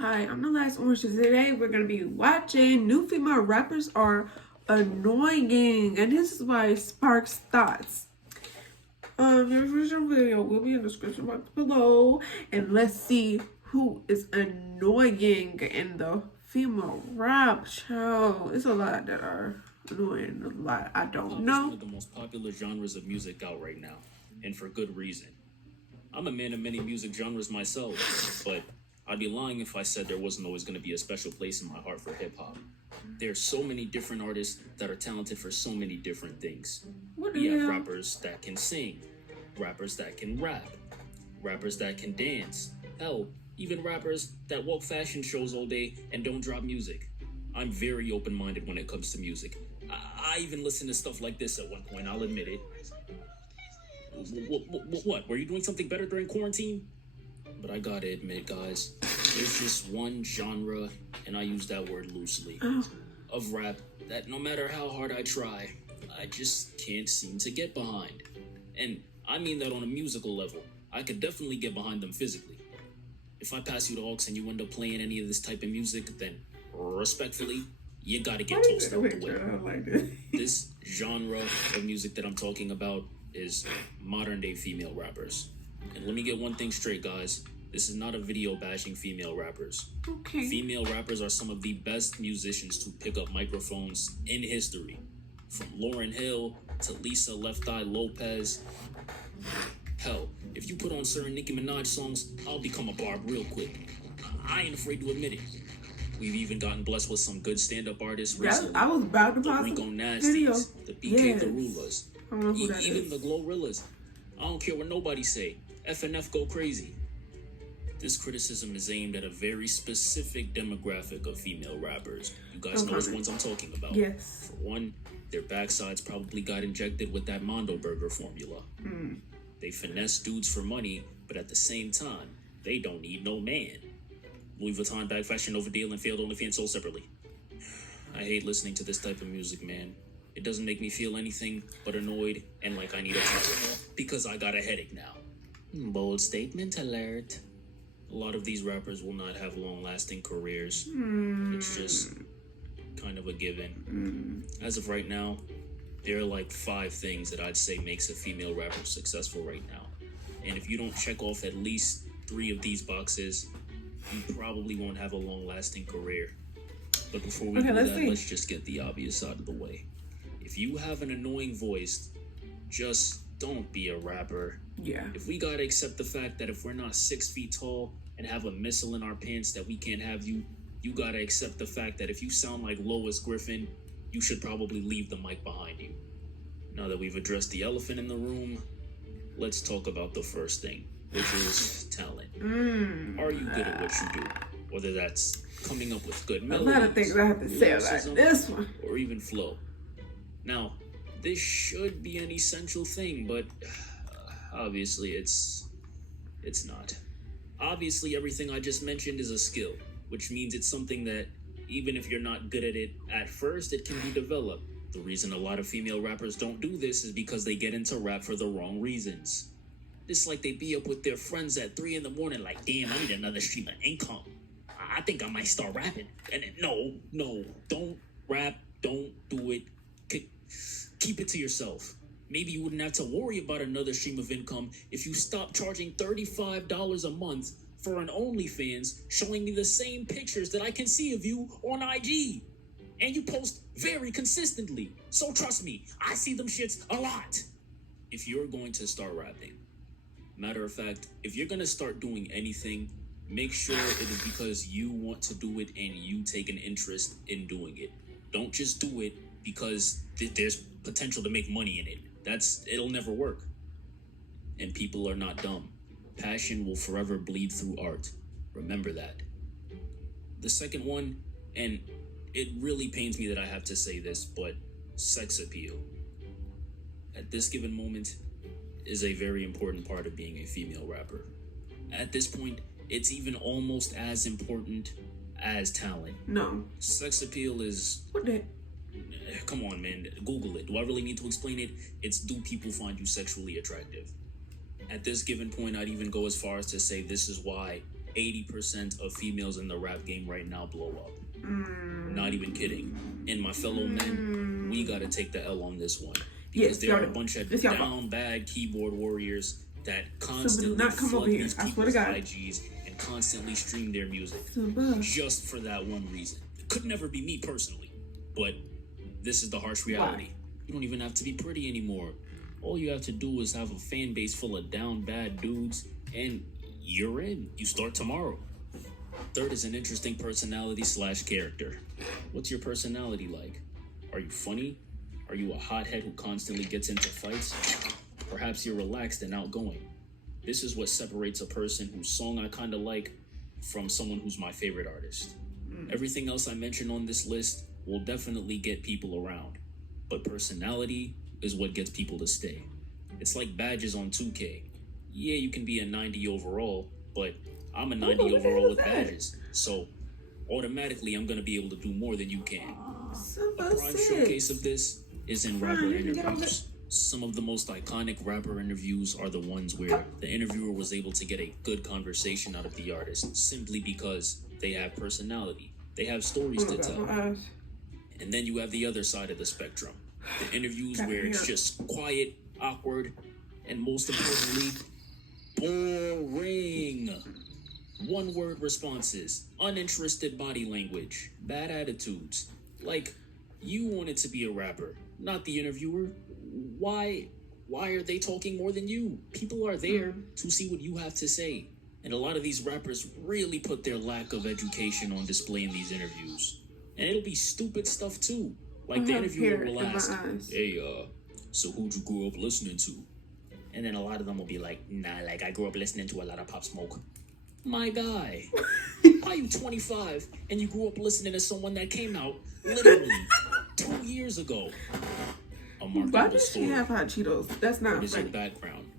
Hi, I'm the last orange. Today we're gonna be watching new female rappers are annoying, and this is by SparksThots. The original video will be in the description box below, and let's see who is annoying in the female rap show. It's a lot that are annoying, a lot I don't know. It's one of the most popular genres of music out right now, and for good reason. I'm a man of many music genres myself, but I'd be lying if I said there wasn't always going to be a special place in my heart for hip-hop. There's so many different artists that are talented for so many different things. We have rappers that can sing, rappers that can rap, rappers that can dance, hell, even rappers that walk fashion shows all day and don't drop music. I'm very open-minded when it comes to music. I even listen to stuff like this at one point, I'll admit it. What? Were you doing something better during quarantine? But I gotta admit, guys, there's just one genre, and I use that word loosely, of rap that no matter how hard I try, I just can't seem to get behind. And I mean that on a musical level. I could definitely get behind them physically. If I pass you the aux and you end up playing any of this type of music, then respectfully, you gotta get tossed out the way. This genre of music that I'm talking about is modern day female rappers. And let me get one thing straight, guys. This is not a video bashing female rappers. Okay. Female rappers are some of the best musicians to pick up microphones in history. From Lauryn Hill to Lisa Left Eye Lopez. Hell, if you put on certain Nicki Minaj songs, I'll become a barb real quick. I ain't afraid to admit it. We've even gotten blessed with some good stand-up artists recently. I was about to the Rico Nasties, the BK Garulas, even the Glorrillas. I don't care what nobody say. FNF go crazy. This criticism is aimed at a very specific demographic of female rappers. You guys know which ones I'm talking about. Yes. For one, their backsides probably got injected with that Mondo Burger formula. They finesse dudes for money, but at the same time, they don't need no man. Louis Vuitton bag fashion over deal and failed OnlyFans sold separately. I hate listening to this type of music, man. It doesn't make me feel anything but annoyed and like I need a Tylenol because I got a headache now. Bold statement alert. A lot of these rappers will not have long-lasting careers. It's just kind of a given. As of right now, there are like 5 things that I'd say makes a female rapper successful right now. And if you don't check off at least 3 of these boxes, you probably won't have a long-lasting career. But before we do that, let's just get the obvious out of the way. If you have an annoying voice, just don't be a rapper. Yeah. If we gotta accept the fact that if we're not 6 feet tall and have a missile in our pants that we can't have you, you gotta accept the fact that if you sound like Lois Griffin, you should probably leave the mic behind you. Now that we've addressed the elephant in the room, let's talk about the first thing, which is talent. Are you good at what you do? Whether that's coming up with good melodies, a lot of things I have to say about this one, or even flow. Now, this should be an essential thing, but obviously it's not. Obviously, everything I just mentioned is a skill, which means it's something that even if you're not good at it at first, it can be developed. The reason a lot of female rappers don't do this is because they get into rap for the wrong reasons. It's like they be up with their friends at 3 in the morning like, damn, I need another stream of income. I think I might start rapping. And no, don't rap, don't do it. Keep it to yourself. Maybe you wouldn't have to worry about another stream of income if you stopped charging $35 a month for an OnlyFans showing me the same pictures that I can see of you on IG. And you post very consistently. So trust me, I see them shits a lot. If you're going to start rapping, matter of fact, if you're going to start doing anything, make sure it is because you want to do it and you take an interest in doing it. Don't just do it because there's potential to make money in it. It'll never work. And people are not dumb. Passion will forever bleed through art. Remember that. The second one, and it really pains me that I have to say this, but sex appeal. At this given moment is a very important part of being a female rapper. At this point, it's even almost as important as talent. No. Sex appeal is... What the... Come on, man. Google it. Do I really need to explain it? It's do people find you sexually attractive? At this given point, I'd even go as far as to say this is why 80% of females in the rap game right now blow up. Not even kidding. And my fellow men, we gotta take the L on this one. Because there are a bunch of down bad keyboard warriors that constantly flood these people's IGs and constantly stream their music. Just for that one reason. It could never be me personally. But this is the harsh reality. You don't even have to be pretty anymore. All you have to do is have a fan base full of down bad dudes, and you're in. You start tomorrow. Third is an interesting personality / character. What's your personality like? Are you funny? Are you a hothead who constantly gets into fights? Perhaps you're relaxed and outgoing. This is what separates a person whose song I kinda like from someone who's my favorite artist. Everything else I mentioned on this list will definitely get people around, but personality is what gets people to stay. It's like badges on 2K. Yeah, you can be a 90 overall, but I'm a 90 overall with badges, so automatically I'm gonna be able to do more than you can. A prime showcase of this is in rapper interviews. Some of the most iconic rapper interviews are the ones where the interviewer was able to get a good conversation out of the artist simply because they have personality. They have stories to tell. And then you have the other side of the spectrum. The interviews where it's just quiet, awkward, and most importantly, boring. One-word responses, uninterested body language, bad attitudes. Like, you wanted to be a rapper, not the interviewer. Why are they talking more than you? People are there to see what you have to say. And a lot of these rappers really put their lack of education on display in these interviews. And it'll be stupid stuff too. Like the interviewer will ask, hey, so who'd you grow up listening to? And then a lot of them will be like, nah, like I grew up listening to a lot of Pop Smoke. My guy, how you 25 and you grew up listening to someone that came out literally 2 years ago? A marketable story. Why does she have hot Cheetos? That's not What is your background?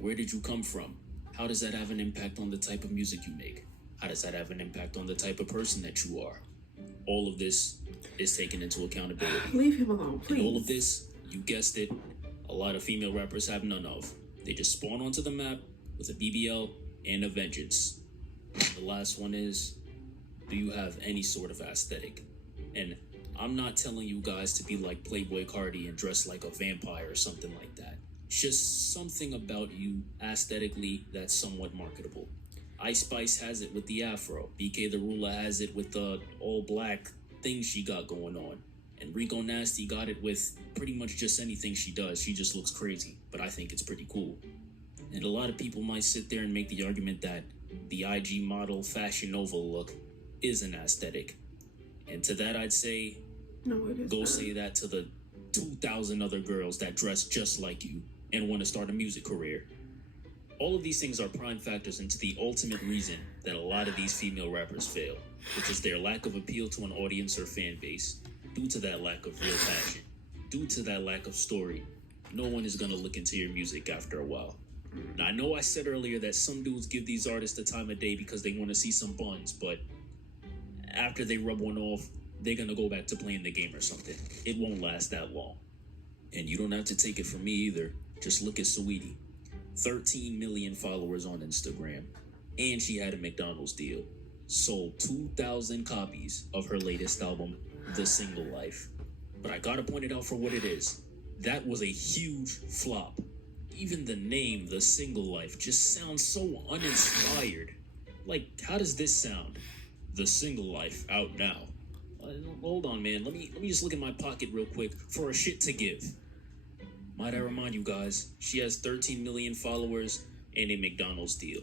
Where did you come from? How does that have an impact on the type of music you make? How does that have an impact on the type of person that you are? All of this is taken into accountability. Leave him alone, please. And all of this, you guessed it, a lot of female rappers have none of. They just spawn onto the map with a BBL and a vengeance. The last one is, do you have any sort of aesthetic? And I'm not telling you guys to be like Playboy Cardi and dress like a vampire or something like that. It's just something about you aesthetically that's somewhat marketable. Ice Spice has it with the afro. BK the Ruler has it with the all black thing she got going on. And Rico Nasty got it with pretty much just anything she does. She just looks crazy, but I think it's pretty cool. And a lot of people might sit there and make the argument that the IG model Fashion Nova look is an aesthetic. And to that I'd say, no, it is go not. say that to the 2,000 other girls that dress just like you and want to start a music career. All of these things are prime factors into the ultimate reason that a lot of these female rappers fail, which is their lack of appeal to an audience or fan base, due to that lack of real passion, due to that lack of story. No one is going to look into your music after a while. Now, I know I said earlier that some dudes give these artists the time of day because they want to see some buns, but after they rub one off, they're going to go back to playing the game or something. It won't last that long. And you don't have to take it from me either. Just look at Saweetie. 13 million followers on Instagram. And she had a McDonald's deal. Sold 2,000 copies of her latest album, The Single Life. But I gotta point it out for what it is. That was a huge flop. Even the name, The Single Life, just sounds so uninspired. Like, how does this sound? The Single Life, out now. Hold on, man. Let me just look in my pocket real quick for a shit to give. Might I remind you guys, she has 13 million followers and a McDonald's deal.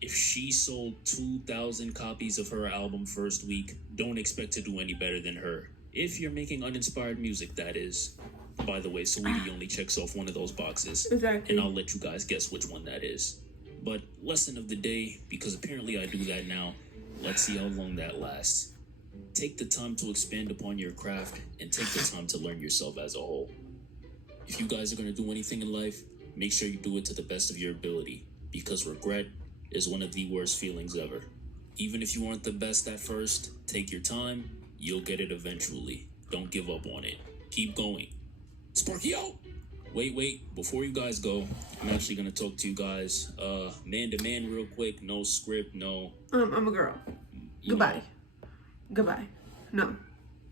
If she sold 2,000 copies of her album first week, don't expect to do any better than her. If you're making uninspired music, that is. By the way, Saweetie only checks off one of those boxes. Exactly. And I'll let you guys guess which one that is. But lesson of the day, because apparently I do that now, let's see how long that lasts. Take the time to expand upon your craft and take the time to learn yourself as a whole. If you guys are going to do anything in life, make sure you do it to the best of your ability, because regret is one of the worst feelings ever. Even if you aren't the best at first, take your time, you'll get it eventually. Don't give up on it. Keep going. Sparky out! Wait, before you guys go, I'm actually gonna talk to you guys, man to man real quick, no script, no... I'm a girl. Goodbye. Goodbye. No.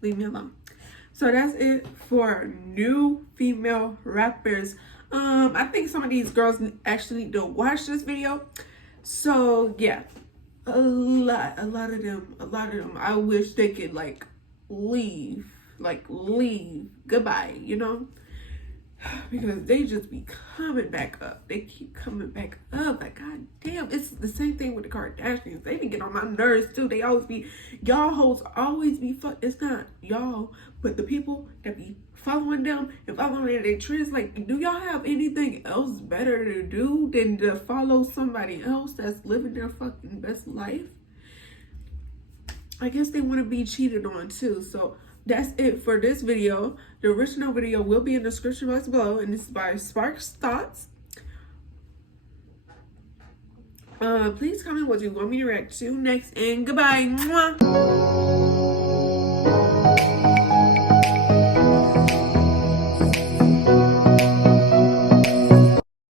Leave me alone. So that's it for new female rappers. I think some of these girls actually need to watch this video. So yeah, a lot of them. I wish they could leave goodbye, you know, because they just be coming back up. They keep coming back up. Like, god damn, it's the same thing with the Kardashians. They be getting on my nerves too. They always be, y'all hoes always be it's not y'all, but the people that be following them and following their trends. Like, do y'all have anything else better to do than to follow somebody else that's living their fucking best life? I guess they want to be cheated on too. So that's it for this video. The original video will be in the description box below, and this is by SparksThots. Please comment what you want me to react to next, and goodbye. Mwah.